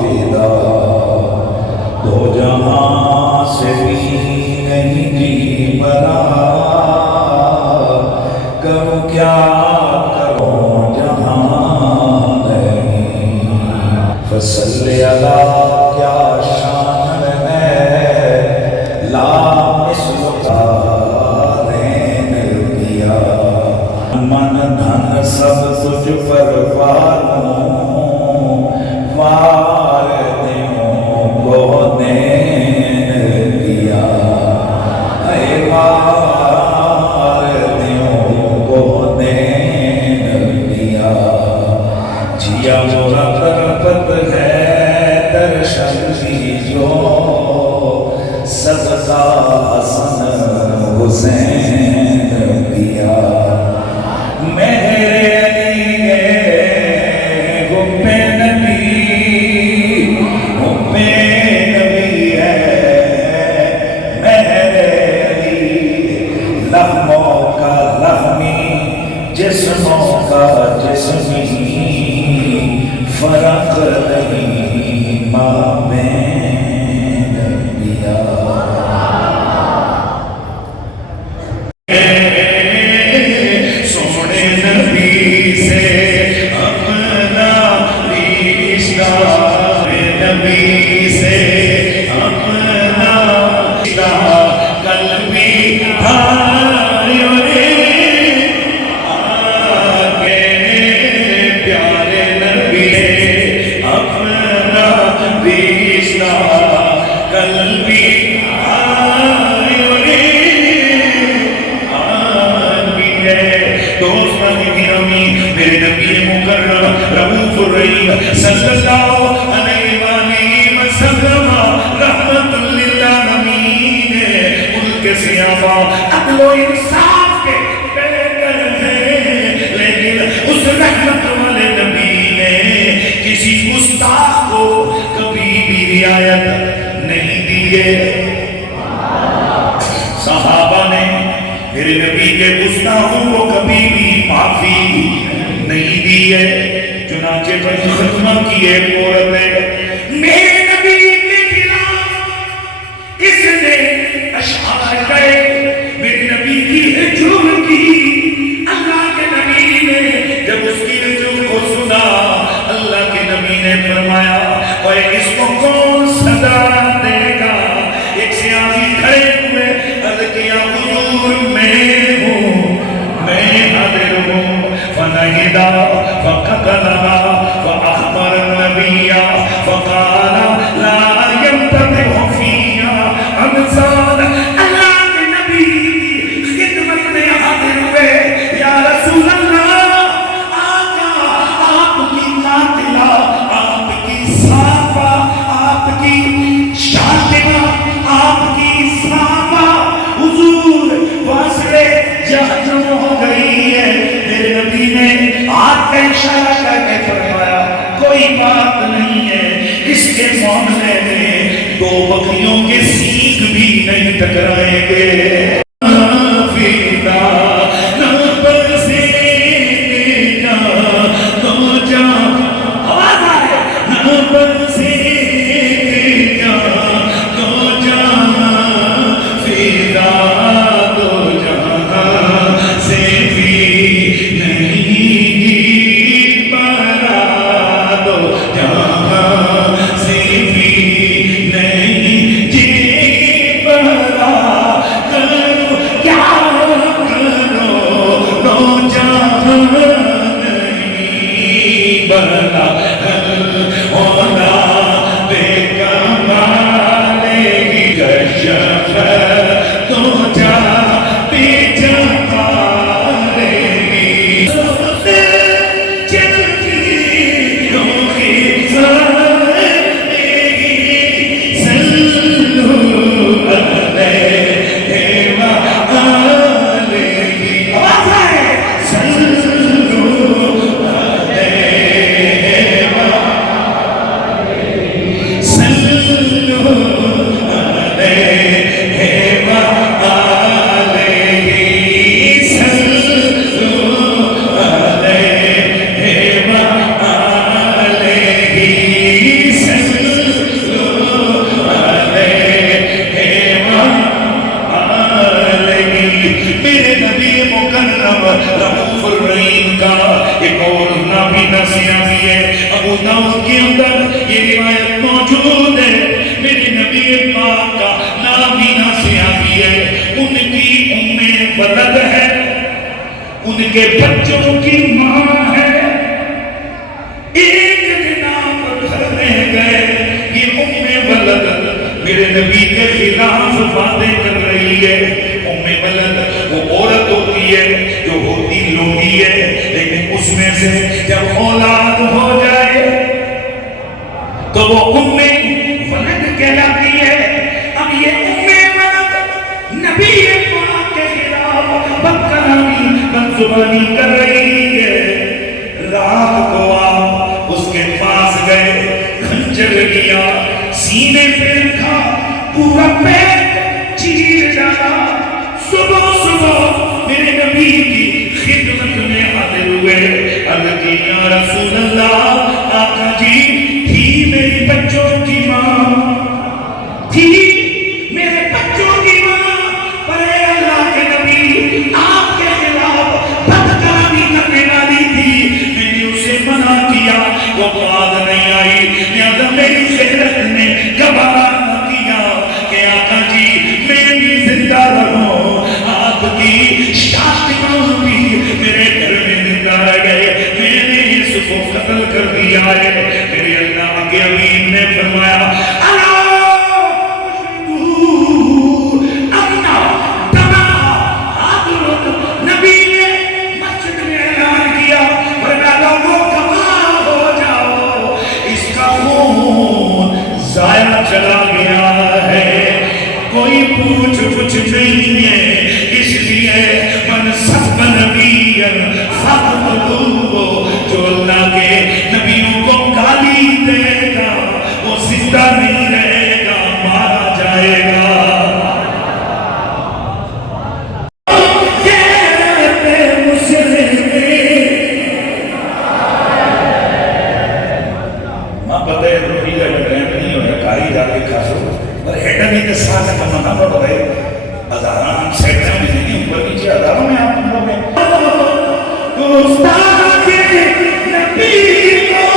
فدا دو جہاں سے بھی نہیں جی بنا، کروں کیا کروں جہاں نہیں، فصل علی کیا شان ہے، لا مثل کا رین دیا، من دھن سب تجھ پر والوں، وار دیوں کو دین دیا، اے وار دیوں کو دین دیا، جیا مورا طرفت ہے درشن دیجو، صدقہ حسن حسین دیا، میرے علی حب نبی، حب نبی ہے میرے علی، لہموں کا لہمی جسموں کا جسمی، فرق نہیں ماں بین انبیاء۔ سونے نبی سے اپنا رشتہ، نبی سے اپنا رشتہ، قلبی بھائیوں آگے پیارے نبی سے اپنا رشتہ، قلبی میرے نبی مکرم رؤوف الرحیم صلی اللہ علیہ وآلہ وسلم رحمت للعالمین، ملک سیابا عدل و انصاف کے پیکر ہیں، لیکن اس رحمت والے نبی نے کسی گستاخ کو کبھی بھی رعایت نہیں دیے۔ صحابہ نے میرے نبی کے گستاخوں کو کبھی بھی معافی نہیں دی ہے۔ چنانچہ بنی ختمہ کی ایک عورت ہے، میرے نبی کے خلاف اس نے اشعار گئے، میرے نبی کی ہجوم کی، اللہ کے نبی نے جب اس کی ہجوم کو سنا، اللہ کے نبی نے فرمایا اوے اس کو کون سزا دے گا؟ ایک سیاسی کھڑے ہوئے، عرض کیا حضور میں ہوں، میں حاضر ہوں، فنہدا فقتلها فأخبر النبي فقال لا ينتبه فيها أمثال، اللہ کے نبی کی خدمت میں حاضر ہوئے، یا رسول اللہ آقا آپ کی قاتلہ، آپ کی صحابہ، آپ کی شاتمہ، آپ کی صحابہ حضور واسرے جہنم ہو گئی ہے۔ میرے نبی نے ہاتھ کا اشارہ کر کے فرمایا کوئی بات نہیں ہے، اس کے معاملے میں دو بکریوں کے سینگ بھی نہیں ٹکرائیں گے۔ ابو داؤد کے اندر یہ روایت موجود ہے، میرے نبی پاک کا نابینا صحابی ہے، ان کی ولد ہے، ان کے بچوں کی ماں ہے، ایک دن آپ گھر میں گئے، یہ ولد میرے نبی کے خلاف باتیں کر رہی ہے۔ ولد وہ عورت ہوتی ہے جو ہوتی لوٹی ہے، لیکن اس میں سے جب اولاد ہو جائے تو وہ ولد کہلاتی ہے۔ اب یہ ولد نبی پاک کے خلاف بدکلامی بدزبانی کر رہی ہے۔ رات کو آپ اس کے پاس گئے، کھنجر لیا، سینے پہ رکھا، پورا پیٹ چیر ڈالا۔ صبح صبح میرے نبی کی خدمت میں حاضر ہوئے، عرض کی یا رسول اللہ، آقا جی تھی میری بچوں کی ماں، تھی میرے بچوں کی ماں، پر اے اللہ کے نبی آپ کے خلاف بدکلامی کرنے والی تھی، میں نے اسے منع کیا، وہ بات نہیں آئی، لہذا میری شہرت نے گوارا نہ کیا کہ آقا جی میں بھی زندہ رہوں۔ آپ کی شادیوں بھی میرے گھر میں زندہ رہ گئے، میں نے اس کو قتل کر دیا ہے۔ میرے اللہ کے امین نے فرمایا نبی نے مسجد میں اعلان کیا، فرمایا لوگوں گواہ ہو جاؤ، اس کا خون ضائع چلا گیا ہے، کوئی پوچھ کچھ نہیں ہے، اس لیے من سب نبی فقتلوہ، جو اللہ کے نبیوں کو گالی دے گا وہ زندہ نہیں رہے گا، مارا جائے گا۔ ماں پتہ ہے روٹی کا ٹرینڈ نہیں ہویا، کاری جا کے کھا سو پر ہیڈر نہیں کے ساتھ کمانا پڑ رہے، ہزاران سیٹر میں نہیں، اوپر نیچے ہزاروں میں آپ لوگ ہیں۔ گستاخ نبی کو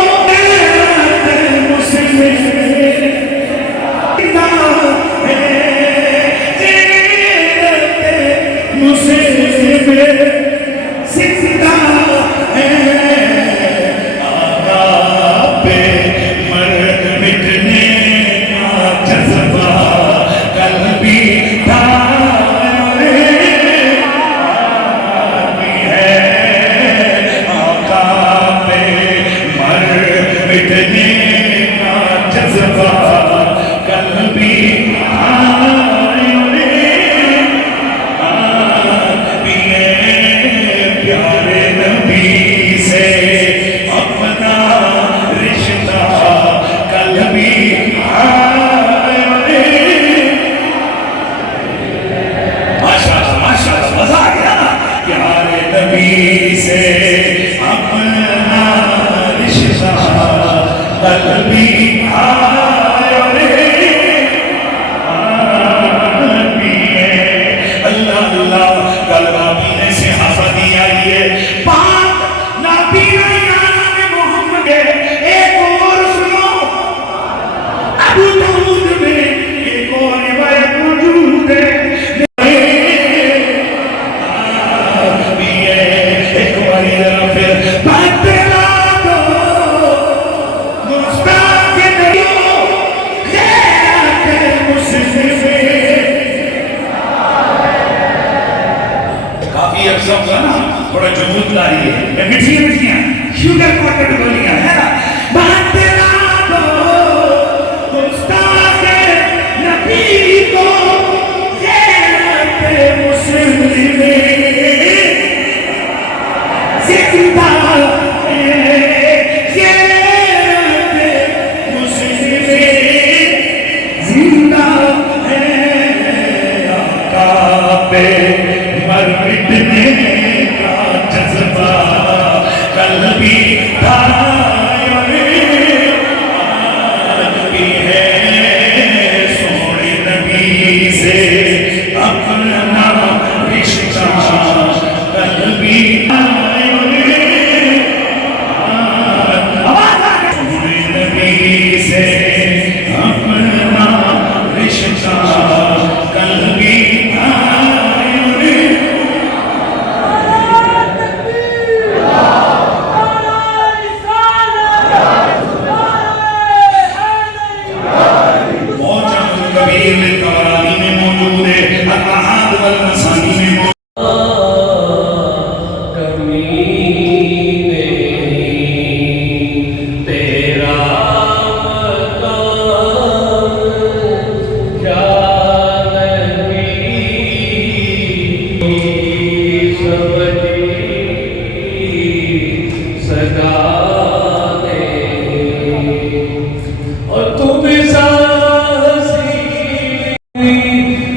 اور تم سانسی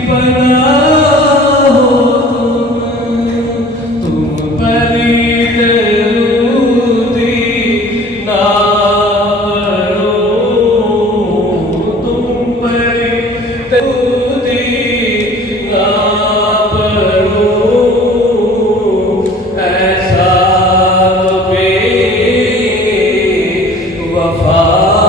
پناہ ہو تم پری درودی نہ پڑھو تم پری درودی نہ پڑھو ایسا تو بے وفا